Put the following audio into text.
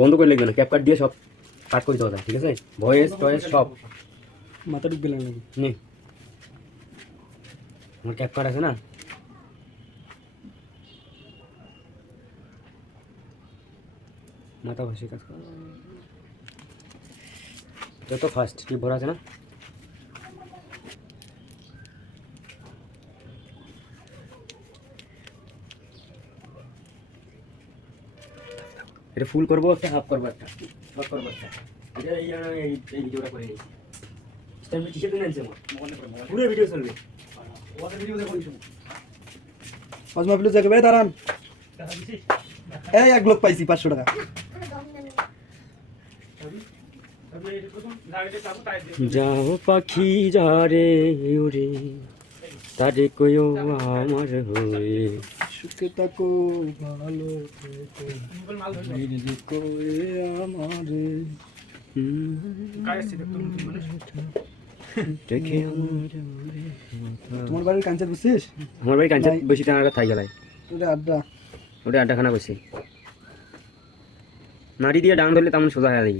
বন্ধ করে লিখবে না ক্যাপকাট দিয়ে সব কাট করে দেওয়া হবে ঠিক আছে? ভয়েস টয়েস সব। মাথা ঢুকবে না নে। আমার ক্যাপকাট আছে না? মাথা ভাসে কাজ কর। তো ফার্স্ট টিপ ভরা আছে না? এটা ফুল করবো একটা হাফ করবো একটা হাফ করবো একটা এটা এই জন্য এই এই ভিডিওটা করে নিয়েছি স্ট্যান্ড কিসের জন্য আনছে আমার পুরো ভিডিও চলবে অজমা প্লিজ একেবারে দাঁড়ান এই এক লোক পাইছি পাঁচশো টাকা যাও পাখি যারে উড়ে তারে কয়ো আমার হয়ে সুখে থাকো ভালো থেকো আমারে তোমার আড্ডা দিয়ে ডাং ধরলে তেমন সোজা হয়ে যাবে